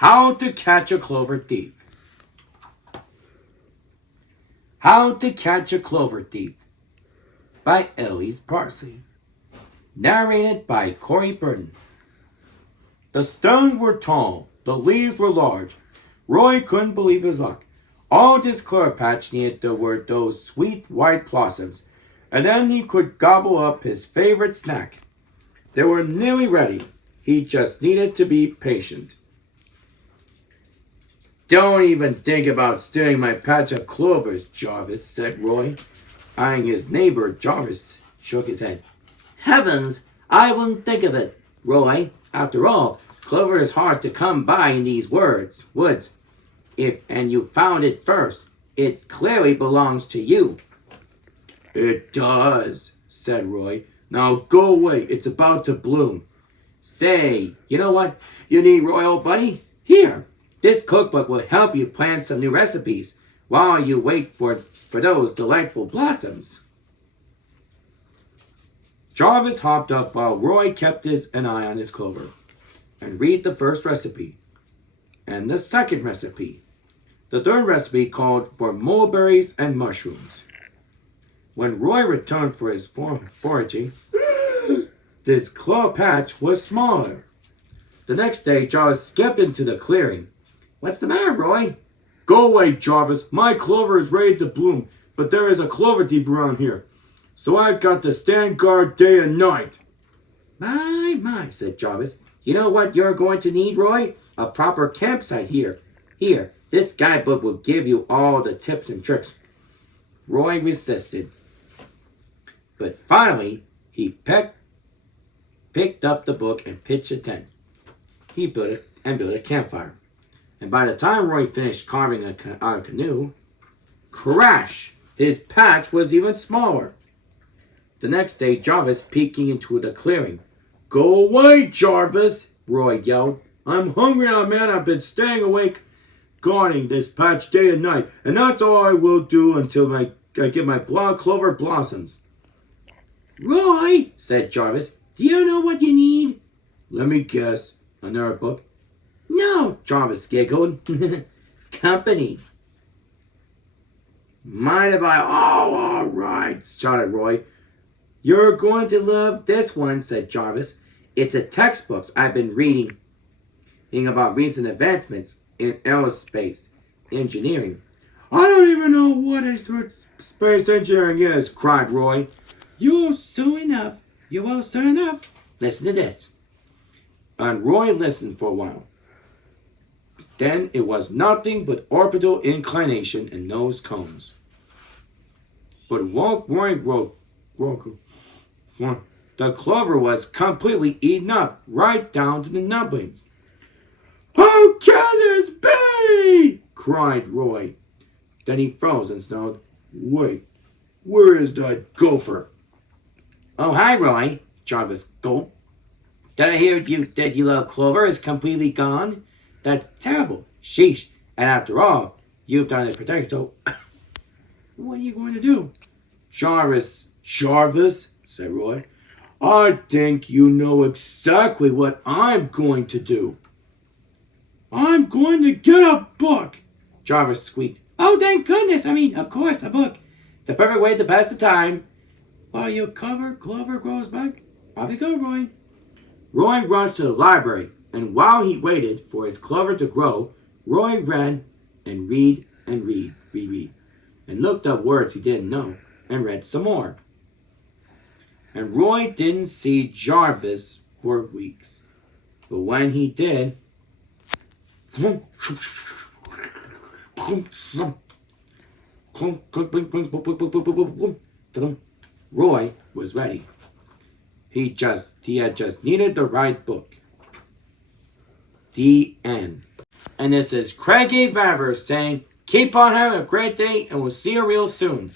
How to Catch a Clover Thief. How to Catch a Clover Thief by Elise Parsley. Narrated by Corey Burton. The stones were tall, the leaves were large. Roy couldn't believe his luck. All this clover patch needed were those sweet white blossoms, and then he could gobble up his favorite snack. They were nearly ready. He just needed to be patient. Don't even think about stealing my patch of clovers, Jarvis, said Roy. Eyeing his neighbor, Jarvis shook his head. Heavens, I wouldn't think of it, Roy. After all, clover is hard to come by in these woods. And you found it first. It clearly belongs to you. It does, said Roy. Now go away. It's about to bloom. Say, you know what you need, Roy, old buddy? Here, this cookbook will help you plan some new recipes while you wait for those delightful blossoms. Jarvis hopped up while Roy kept an eye on his clover and read the first recipe and the second recipe. The third recipe called for mulberries and mushrooms. When Roy returned for his foraging, this clover patch was smaller. The next day, Jarvis skipped into the clearing. What's the matter, Roy? Go away, Jarvis. My clover is ready to bloom, but there is a clover thief around here. So I've got to stand guard day and night. My, said Jarvis. You know what you're going to need, Roy? A proper campsite here. Here, this guidebook will give you all the tips and tricks. Roy resisted. But finally, he picked up the book and pitched a tent. He built a campfire. And by the time Roy finished carving a canoe, crash! His patch was even smaller. The next day, Jarvis peeking into the clearing. Go away, Jarvis, Roy yelled. I'm hungry now, man. I've been staying awake guarding this patch day and night, and that's all I will do until I get my clover blossoms. Roy, said Jarvis, do you know what you need? Let me guess. Another book? No, Jarvis giggled. Company. Mind if I... Oh, all right, shouted Roy. You're going to love this one, said Jarvis. It's a textbook I've been reading about recent advancements in aerospace engineering. I don't even know what space engineering is, cried Roy. You will soon enough. Listen to this. And Roy listened for a while. Then it was nothing but orbital inclination and nose cones. But Roy wrote, the clover was completely eaten up, right down to the nubblings. How can this be? Cried Roy. Then he froze and snarled, Wait, where is that gopher? Oh, hi, Roy, Jarvis gulped. Did I hear that you love clover is completely gone? That's terrible. Sheesh. And after all, you've done it protected, so what are you going to do? Jarvis, said Roy. I think you know exactly what I'm going to do. I'm going to get a book, Jarvis squeaked. Oh, thank goodness. Of course, a book. The perfect way to pass the time. While your clover grows back. Off you go, Roy. Roy rushed to the library, and while he waited for his clover to grow, Roy read and read, and looked up words he didn't know, and read some more. And Roy didn't see Jarvis for weeks. But when he did, Roy was ready. He had just needed the right book. The end. And this is Craig A. Vaver saying, keep on having a great day, and we'll see you real soon.